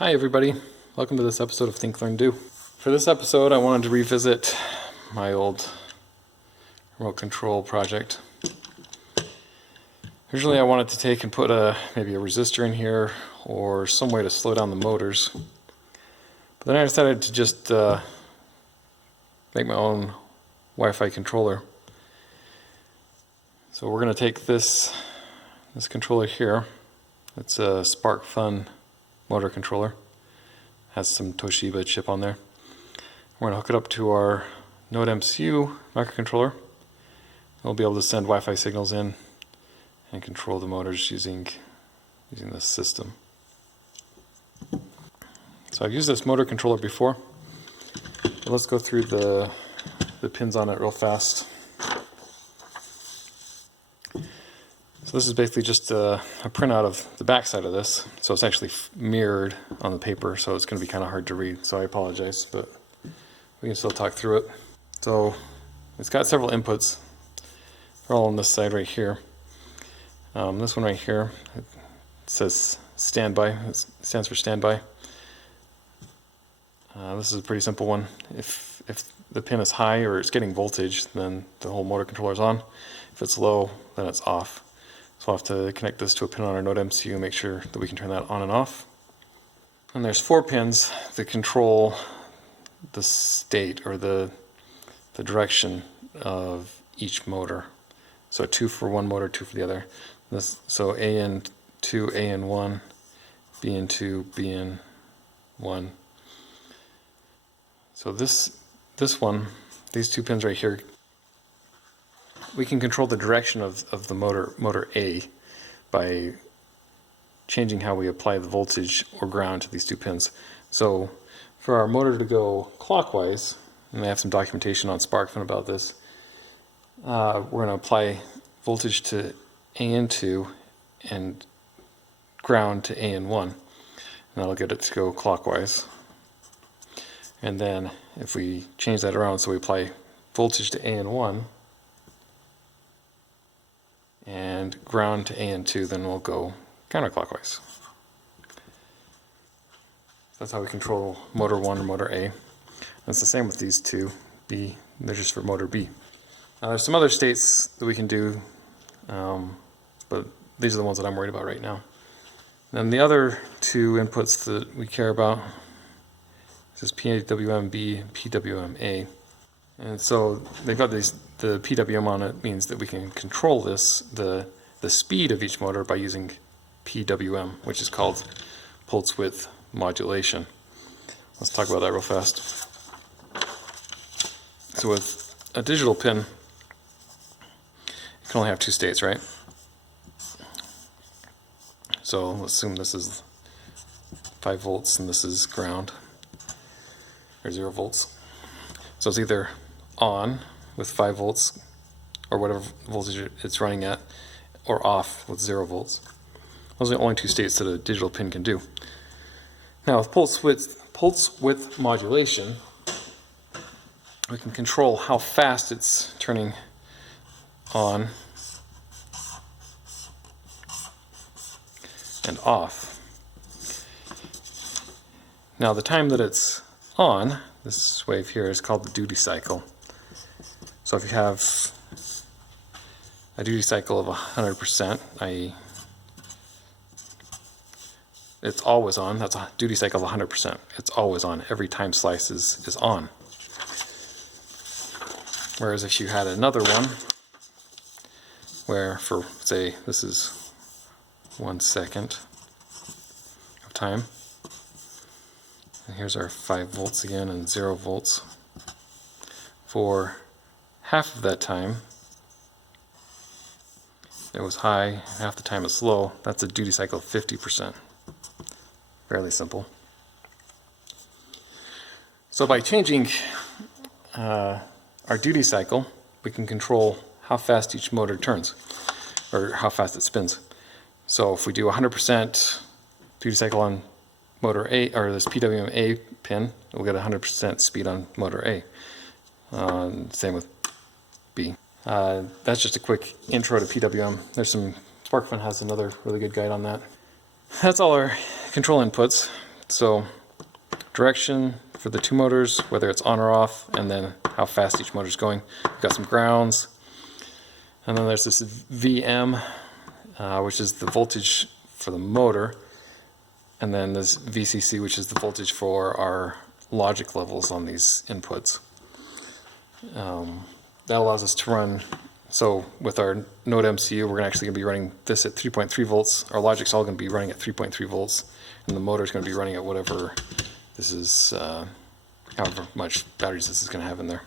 Hi everybody, welcome to this episode of Think, Learn, Do. For this episode I wanted to revisit my old remote control project. Originally I wanted to take and put maybe a resistor in here or some way to slow down the motors. But then I decided to just make my own Wi-Fi controller. So we're going to take this controller here. It's a Spark Fun motor controller. Has some Toshiba chip on there. We're going to hook it up to our Nodemcu microcontroller. We'll be able to send Wi-Fi signals in and control the motors using this system. So I've used this motor controller before. But let's go through the pins on it real fast. So this is basically just a printout of the back side of this. So it's actually mirrored on the paper, so it's going to be kind of hard to read. So I apologize, but we can still talk through it. So it's got several inputs. They're all on this side right here. This one right here, it says standby. It stands for standby. This is a pretty simple one. If the pin is high or it's getting voltage, then the whole motor controller is on. If it's low, then it's off. So we'll have to connect this to a pin on our Nodemcu and make sure that we can turn that on and off. And there's 4 pins that control the state or the direction of each motor. So 2 for one motor, 2 for the other. So AN2, AN1, BN2, BN1. So this one, these 2 pins right here, we can control the direction of the motor A by changing how we apply the voltage or ground to these 2 pins. So for our motor to go clockwise, and I have some documentation on SparkFun about this, we're going to apply voltage to AN2 and ground to AN1, and that'll get it to go clockwise. And then if we change that around, so we apply voltage to AN1 and ground to AN2, then we'll go counterclockwise. That's how we control motor 1 or motor A. And it's the same with these 2 B. They're just for motor B. There's some other states that we can do, but these are the ones that I'm worried about right now. Then the other 2 inputs that we care about, this is PWM B and PWM A. And so they've got the PWM on it, means that we can control the speed of each motor by using PWM, which is called pulse width modulation. Let's talk about that real fast. So with a digital pin, you can only have 2 states, right? So let's assume this is 5 volts and this is ground, or 0 volts. So it's either on with 5 volts or whatever voltage it's running at, or off with 0 volts. Those are the only 2 states that a digital pin can do. Now with pulse width modulation, we can control how fast it's turning on and off. Now the time that it's on, this wave here, is called the duty cycle. So if you have a duty cycle of 100%, i.e. it's always on, that's a duty cycle of 100%. It's always on. Every time slice is on. Whereas if you had another one, where for, say, this is 1 second of time, and here's our 5 volts again and 0 volts. For half of that time, it was high, half the time it's low. That's a duty cycle of 50%. Fairly simple. So by changing our duty cycle, we can control how fast each motor turns, or how fast it spins. So if we do 100% duty cycle on motor A, or this PWM A pin, we'll get 100% speed on motor A. Same with B. That's just a quick intro to PWM. SparkFun has another really good guide on that. That's all our control inputs. So direction for the two motors, whether it's on or off, and then how fast each motor is going. We've got some grounds, and then there's this VM, which is the voltage for the motor, and then this VCC, which is the voltage for our logic levels on these inputs. That allows us to run, so with our Nodemcu, we're actually going to be running this at 3.3 volts. Our logic's all going to be running at 3.3 volts, and the motor's going to be running at whatever this is, however much batteries this is going to have in there.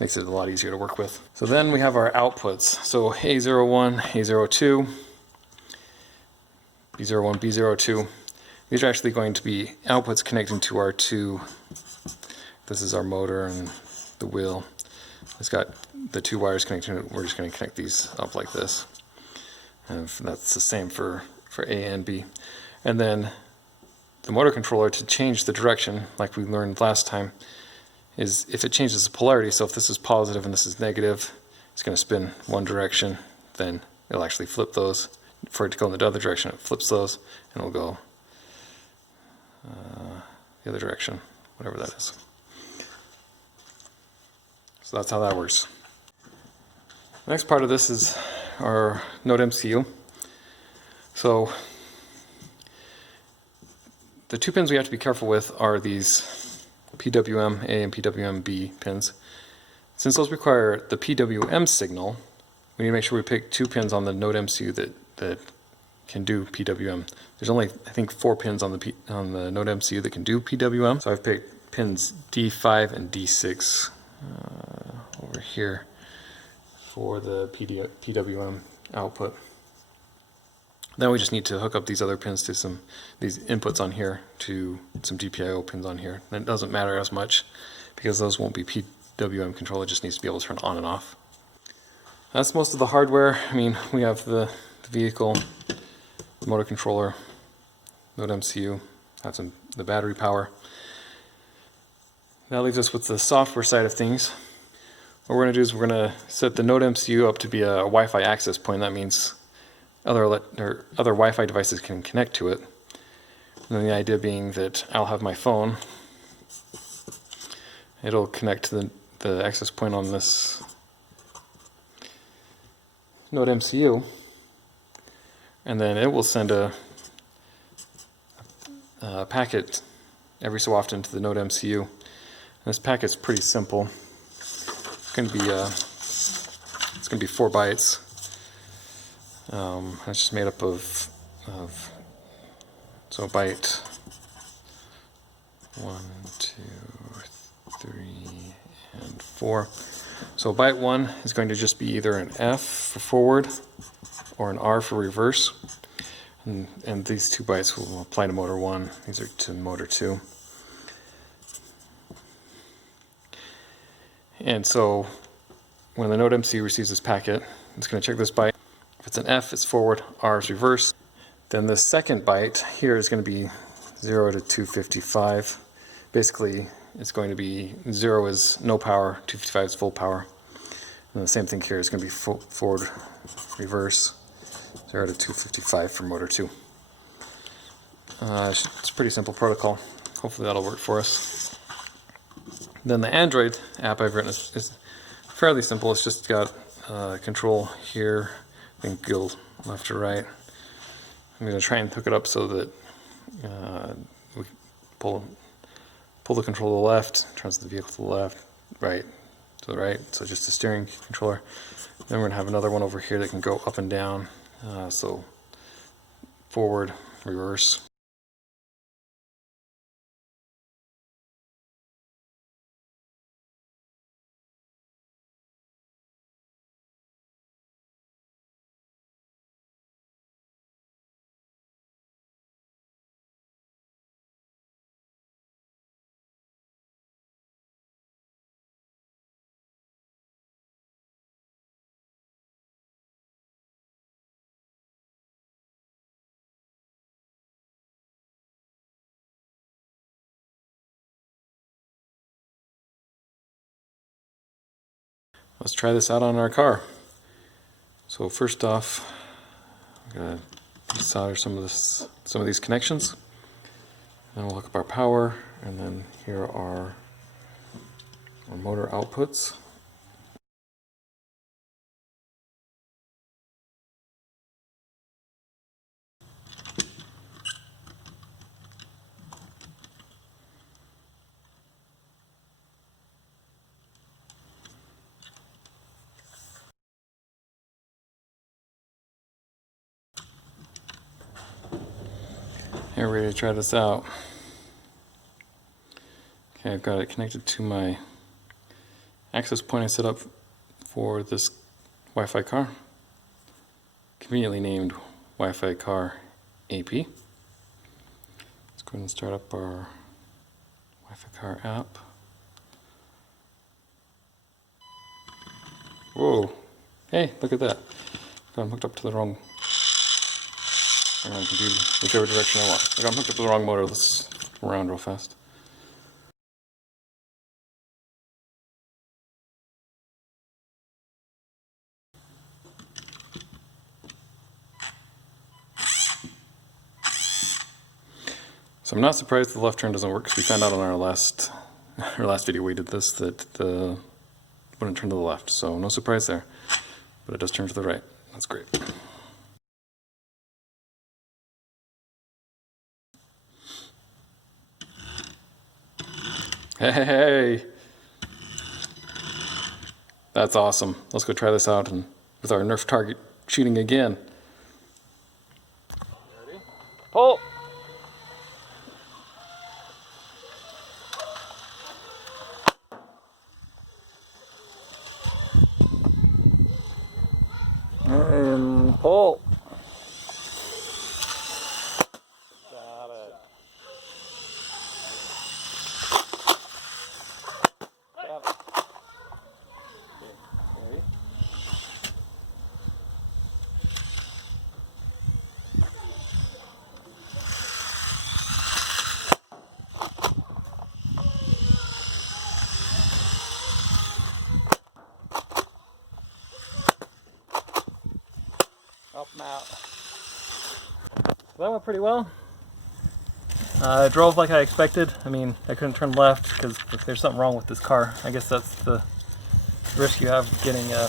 Makes it a lot easier to work with. So then we have our outputs. So A01, A02, B01, B02. These are actually going to be outputs connecting to our two. This is our motor and the wheel. It's got the two wires connecting. We're just going to connect these up like this. And that's the same for A and B. And then the motor controller, to change the direction, like we learned last time, is if it changes the polarity, so if this is positive and this is negative, it's going to spin one direction, then it'll actually flip those. For it to go in the other direction, it flips those, and it'll go the other direction, whatever that is. So that's how that works. The next part of this is our Nodemcu. So the two pins we have to be careful with are these PWM A and PWM B pins. Since those require the PWM signal, we need to make sure we pick two pins on the Nodemcu that can do PWM. There's only, I think, 4 pins on the Nodemcu that can do PWM. So I've picked pins D5 and D6 over here for the PWM output. Then we just need to hook up these other pins to these inputs on here to some GPIO pins on here. And it doesn't matter as much because those won't be PWM control. It just needs to be able to turn on and off. That's most of the hardware. I mean, we have the vehicle, the motor controller, Nodemcu, have the battery power. That leaves us with the software side of things. What we're going to do is we're going to set the Nodemcu up to be a Wi-Fi access point. That means other Wi-Fi devices can connect to it. And then the idea being that I'll have my phone. It'll connect to the access point on this Nodemcu, and then it will send a packet every so often to the Nodemcu. And this packet's pretty simple. It's going to be 4 bytes. It's just made up of so byte 1, 2, 3, and 4. So byte 1 is going to just be either an F for forward or an R for reverse. And these 2 bytes will apply to motor 1. These are to motor 2. And so when the Nodemcu receives this packet, it's going to check this byte. If it's an F, it's forward, R is reverse. Then the second byte here is going to be 0 to 255. Basically, it's going to be 0 is no power, 255 is full power. And the same thing here is going to be forward, reverse, 0 to 255 for motor 2. It's a pretty simple protocol. Hopefully that'll work for us. Then the Android app I've written is fairly simple. It's just got control here, I think go left or right. I'm going to try and hook it up so that we pull the control to the left, turns the vehicle to the left, right to the right, so just a steering controller. Then we're going to have another one over here that can go up and down, so forward, reverse. Let's try this out on our car. So first off, I'm going to solder some of these connections. Then we'll look up our power, and then here are our motor outputs. Here, we're ready to try this out. Okay, I've got it connected to my access point I set up for this Wi-Fi car, conveniently named Wi-Fi car AP. Let's go ahead and start up our Wi-Fi car app. Whoa! Hey, look at that! I'm hooked up to the wrong. I can do whichever direction I want. I got hooked up to the wrong motor. Let's go around real fast. So I'm not surprised the left turn doesn't work, because we found out on our last video we did this that the wouldn't turn to the left. So no surprise there, but it does turn to the right. That's great. Hey! That's awesome. Let's go try this out and with our Nerf target shooting again. Ready? Pull! And pull. Got it. Got it. Okay, ready? Up and out. So that went pretty well. I drove like I expected. I mean, I couldn't turn left because there's something wrong with this car. I guess that's the risk you have of getting a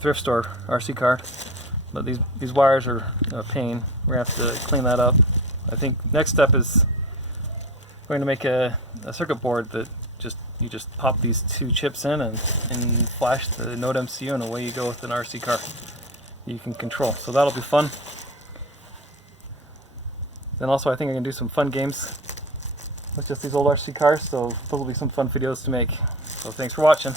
thrift store RC car. But these wires are a pain. We're gonna have to clean that up. I think next step is going to make a circuit board that you just pop these two chips in and flash the Nodemcu, and away you go with an RC car you can control. So that'll be fun. Then also I think I can do some fun games with just these old RC cars, so those will be some fun videos to make. So thanks for watching.